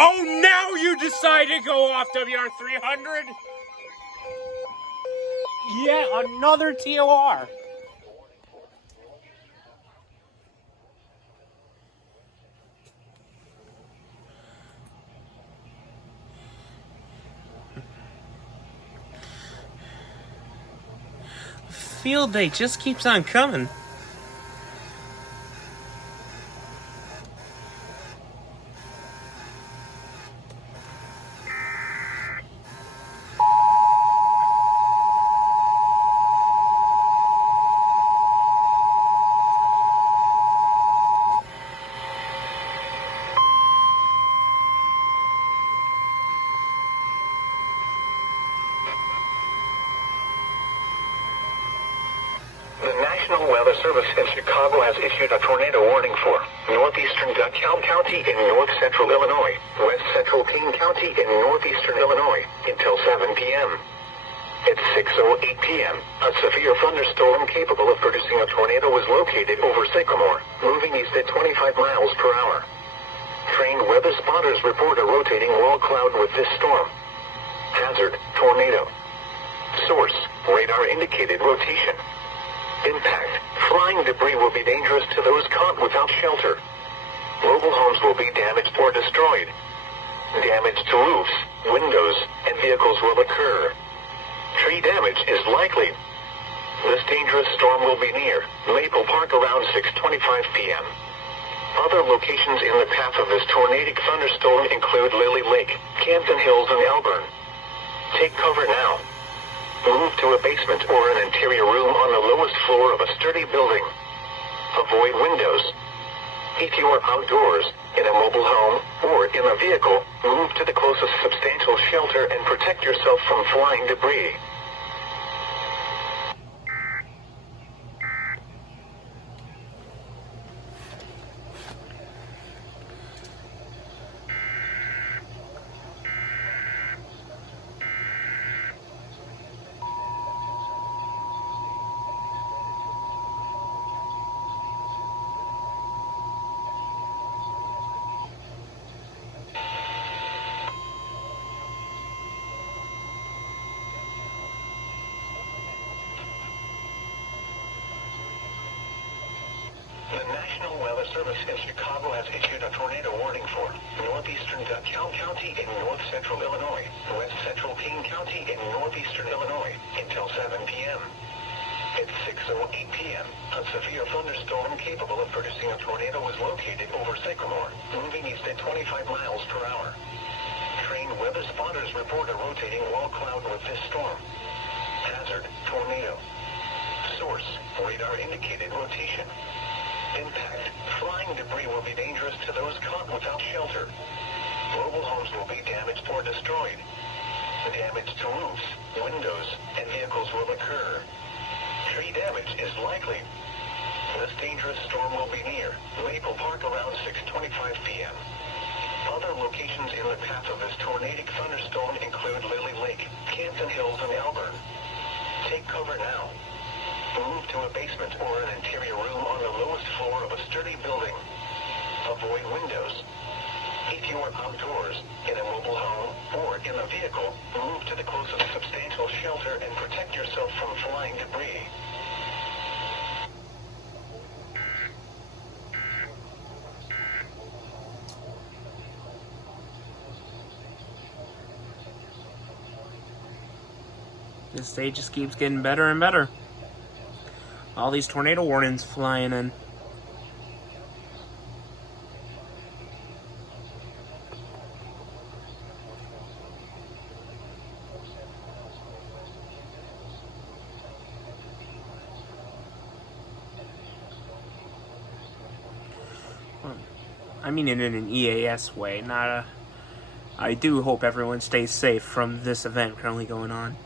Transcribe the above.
Oh, now you decide to go off WR300? Yeah, another TOR. Field day just keeps on coming. National Weather Service in Chicago has issued a tornado warning for northeastern DeKalb County in north central Illinois, west central Kane County in northeastern Illinois, until 7 p.m. At 6:08 p.m., a severe thunderstorm capable of producing a tornado was located over Sycamore, moving east at 25 miles per hour. Trained weather spotters report a rotating wall cloud with this storm. Hazard, tornado. Source, radar indicated rotation. Impact, flying debris will be dangerous to those caught without shelter. Mobile homes will be damaged or destroyed. Damage to roofs, windows, and vehicles will occur. Tree damage is likely. This dangerous storm will be near Maple Park around 6:25 p.m. Other locations in the path of this tornadic thunderstorm include Lily Lake, Campton Hills, and Elburn. Take cover now. Move to a basement or an interior room on the lowest floor of a sturdy building. Avoid windows. If you are outdoors, in a mobile home, or in a vehicle, move to the closest substantial shelter and protect yourself from flying debris. The National Weather Service in Chicago has issued a tornado warning for northeastern DeKalb County in north central Illinois, west central Kane County in northeastern Illinois, until 7 p.m. At 6:08 p.m., a severe thunderstorm capable of producing a tornado was located over Sycamore, moving east at 25 miles per hour. Trained weather spotters report a rotating wall cloud with this storm. Hazard, tornado. Source, radar indicated rotation. Impact, flying debris will be dangerous to those caught without shelter. Mobile homes will be damaged or destroyed. Damage to roofs, windows, and vehicles will occur. Tree damage is likely. This dangerous storm will be near Maple Park around 6:25 p.m. Other locations in the path of this tornadic thunderstorm include Lily Lake, Campton Hills, and Elburn. Take cover now. Move to a basement or an interior room on the lowest floor of a sturdy building. Avoid windows. If you are outdoors, in a mobile home, or in a vehicle, move to the closest substantial shelter and protect yourself from flying debris. This day just keeps getting better and better. All these tornado warnings flying in. I mean it in an EAS way, not a... I do hope everyone stays safe from this event currently going on.